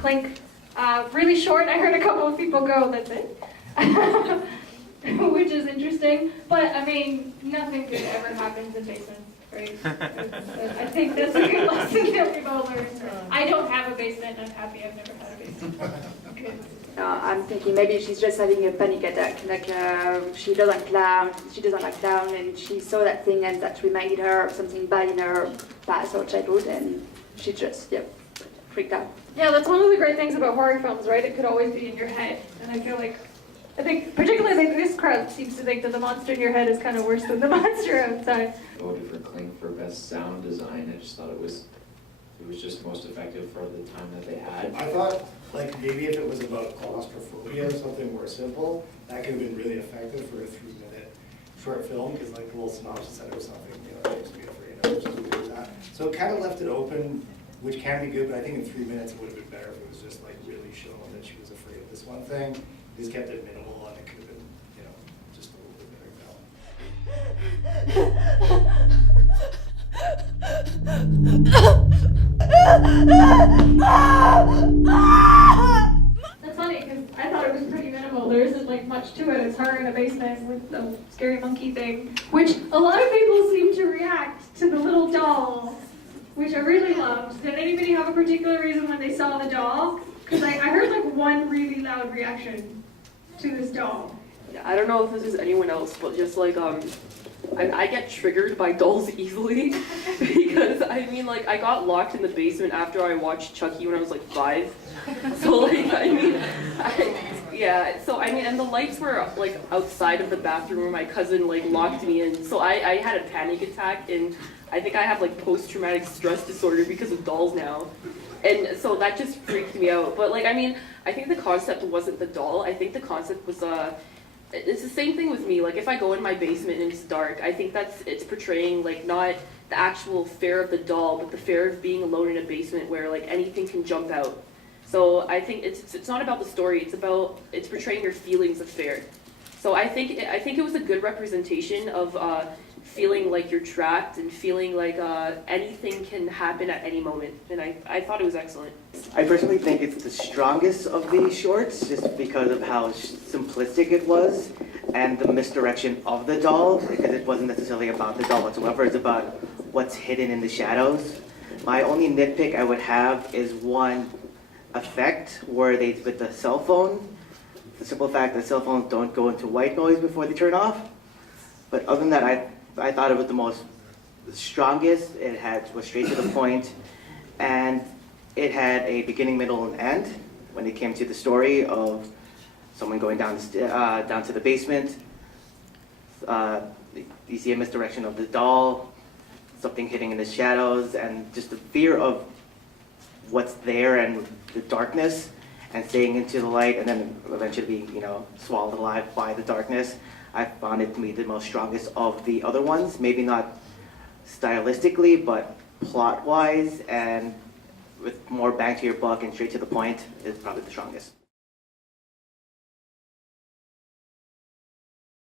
KLINK. Really short. I heard a couple of people go, that's it. Which is interesting. But, I mean, nothing good ever happens in basements, right? I think that's a good lesson that we've all learned. I don't have a basement, and I'm happy I've never had a basement. Okay. I'm thinking maybe she's just having a panic attack, like she doesn't like clown, and she saw that thing and that reminded her of something bad in her past or childhood, and she just, freaked out. Yeah, that's one of the great things about horror films, right? It could always be in your head, and I think particularly this crowd seems to think that the monster in your head is kind of worse than the monster outside. I voted for KLINK for best sound design. I just thought it was just most effective for the time that they had. I thought, like, maybe if it was about claustrophobia or something more simple, that could have been really effective for a 3-minute short film, because like the little synopsis said it was something, that makes me afraid of, or something like that. So it kind of left it open, which can be good, but I think in 3 minutes it would have been better if it was just like really shown that she was afraid of this one thing. Just kept it minimal, and it could have been, just a little bit That's funny, because I thought it was pretty minimal. There isn't like much to it. It's her in a basement with the scary monkey thing, which a lot of people seem to react to the little doll, which I really loved. Did anybody have a particular reason when they saw the doll? Because I heard like one really loud reaction to this doll. I don't know if this is anyone else, but just like, I get triggered by dolls easily because I mean, like, I got locked in the basement after I watched Chucky when I was like 5. So like, I mean, and the lights were like outside of the bathroom where my cousin like locked me in. So I had a panic attack, and I think I have like post-traumatic stress disorder because of dolls now. And so that just freaked me out. But like, I mean, I think the concept wasn't the doll. I think the concept was, it's the same thing with me. Like if I go in my basement and it's dark, I think it's portraying like not the actual fear of the doll, but the fear of being alone in a basement where like anything can jump out. So I think it's not about the story. It's portraying your feelings of fear. So I think it was a good representation of feeling like you're trapped and feeling like anything can happen at any moment. And I thought it was excellent. I personally think it's the strongest of these shorts just because of how simplistic it was and the misdirection of the doll, because it wasn't necessarily about the doll whatsoever. It's about what's hidden in the shadows. My only nitpick I would have is one effect where with the cell phone, the simple fact that cell phones don't go into white noise before they turn off. But other than that, I thought it was the strongest. It was straight to the point, and it had a beginning, middle, and end when it came to the story of someone going down to the basement. You see a misdirection of the doll, something hitting in the shadows, and just the fear of what's there and the darkness, and staying into the light, and then eventually being, swallowed alive by the darkness. I found it to be the most strongest of the other ones. Maybe not stylistically, but plot-wise, and with more bang to your buck and straight to the point, is probably the strongest.